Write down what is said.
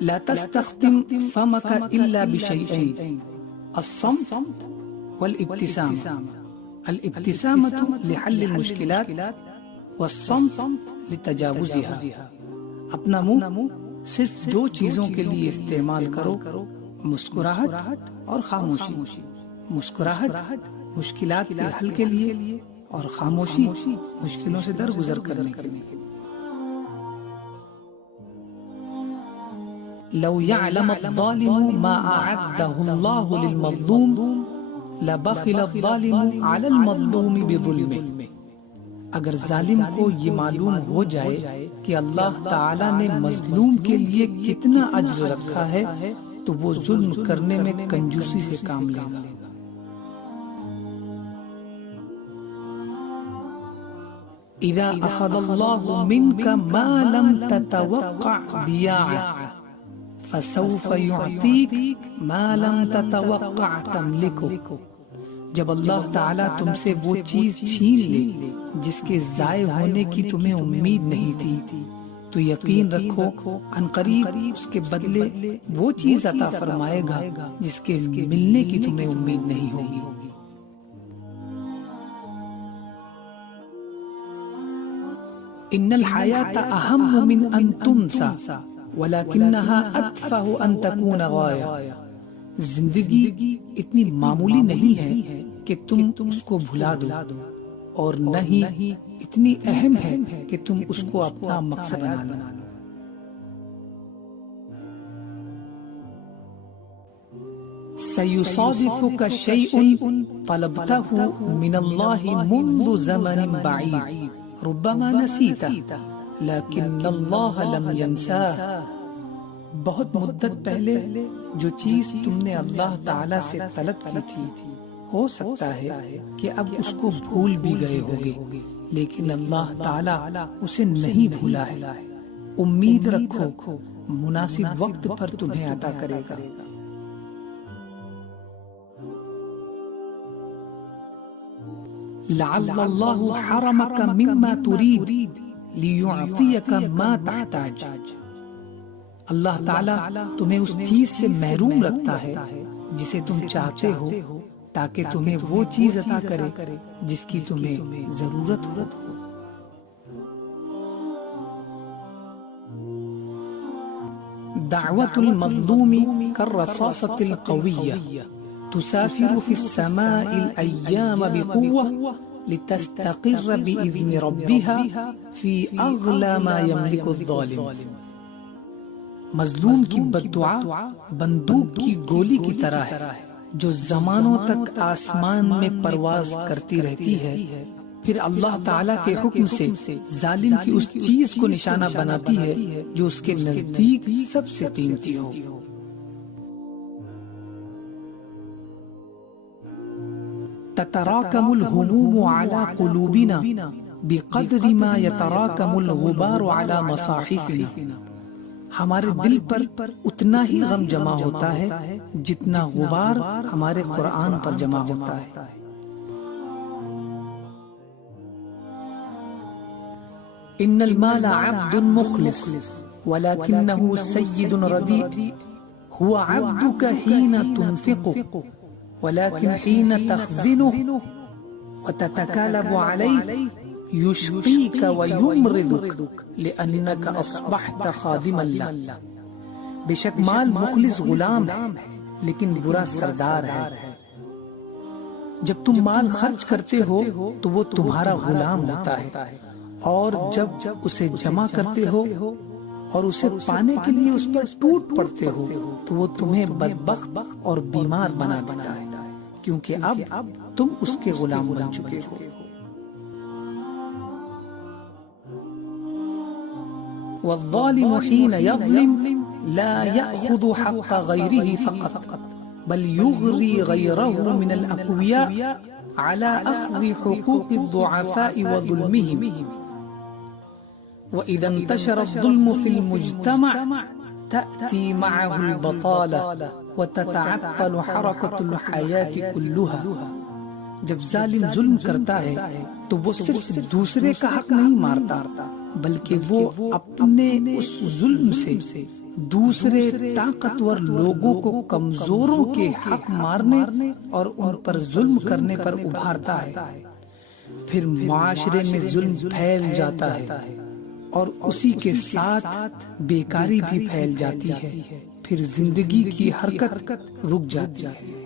لا تستخدم فمك إلا بشيئين: الصمت والابتسامة. الابتسامة لحل المشكلات والصمت لتجاوزها. اپنا منہ صرف دو چیزوں کے لیے استعمال کرو: مسکراہٹ اور خاموشی. مسکراہٹ مشکلات کے حل کے لیے اور خاموشی مشکلوں سے درگزر کرنے کے لیے. لو يعلم الظالم ما أعده الله للمظلوم لبخل الظالم على المظلوم بظلمه. اگر ظالم کو یہ معلوم ہو جائے کہ اللہ تعالی نے مظلوم کے لیے کتنا اجر رکھا ہے تو وہ ظلم کرنے میں کنجوسی سے کام لے گا. اذا اخذ الله منك ما لم تتوقع ضياعه فسوف يعطيك ما لم تتوقع تملكه. جب اللہ تعالیٰ تم سے وہ چیز چھین لے جس کے ضائع ہونے کی تمہیں امید نہیں تھی تو یقین رکھو عنقریب اس کے بدلے وہ چیز عطا فرمائے گا جس کے ملنے کی تمہیں امید نہیں ہوگی. ان الحیات اہم من ان تنسى ولكنها اتفہ ان تکون غایہ. زندگی اتنی معمولی نہیں ہے کہ تم اس کو بھلا دو اور نہ ہی اتنی اہم ہے کہ تم اس کو اپنا مقصد بنا لو. سیصادفک شیء طلبته من اللہ منذ زمن بعید ربما نسیتہ لیکن اللہ لم ینساہ. بہت مدت پہلے جو چیز تم نے اللہ تعالیٰ سے طلب کی تھی ہو سکتا ہے کہ اب اس کو بھول بھی گئے ہوگے لیکن اللہ تعالیٰ اسے نہیں بھولا ہے. امید رکھو مناسب وقت پر تمہیں عطا کرے گا. لعل اللہ حرمک مما ترید لیعطیک ما تحتاج. اللہ تعالیٰ تمہیں اس چیز سے محروم رکھتا ہے جسے تم چاہتے ہو تاکہ تمہیں وہ چیز عطا کرے جس کی تمہیں ضرورت ہو. دعوت المظلوم كالرصاصة القوية تسافر في السماء الأيام بقوة لتستقر بإذن ربها في أغلى ما يملك الظالم. مظلوم کی بددعا بندوق کی گولی کی طرح ہے جو زمانوں تک آسمان میں پرواز کرتی رہتی ہے پھر اللہ تعالیٰ کے حکم سے ظالم کی اس چیز کو نشانہ بناتی ہے جو اس کے نزدیک سب سے قیمتی ہو. تتراکم الہموم علی قلوبنا بقدر ما یتراکم الغبار علی مصاحفنا. ہمارے دل پر اتنا ہی غم جمع ہوتا ہے جتنا غبار ہمارے قرآن پر جمع ہوتا ہے. ان المال عبد مخلص ولكنه سید ردیء هو عبدك حين تنفق ولكن حين تخزنه وتتكالب عليه یشقیک و یمرضک لأنک اصبحت خادما له. بے شک مال مخلص غلام ہے لیکن برا سردار ہے. جب تم مال خرچ کرتے ہو تو وہ تمہارا غلام ہوتا ہے اور جب اسے جمع کرتے ہو اور اسے پانے کے لیے اس پر ٹوٹ پڑتے ہو تو وہ تمہیں بدبخت اور بیمار بنا دیتا ہے کیونکہ اب تم اس کے غلام بن چکے ہو. والظالم حين يظلم لا يأخذ حق غيره فقط بل يغري غيره من الأقوياء على أخذ حقوق الضعفاء وظلمهم. وإذا انتشر الظلم في المجتمع تأتي معه البطالة وتتعطل حركة الحياة كلها۔ جب ظالم ظلم کرتا ہے تو وہ صرف دوسرے کا حق نہیں مارتا بلکہ وہ اپنے اس ظلم سے دوسرے طاقتور لوگوں کو کمزوروں کے حق مارنے اور ان پر ظلم کرنے پر ابھارتا ہے۔ پھر معاشرے میں ظلم پھیل جاتا ہے اور اسی کے ساتھ بیکاری بھی پھیل جاتی ہے، پھر زندگی کی حرکت رک جاتی ہے۔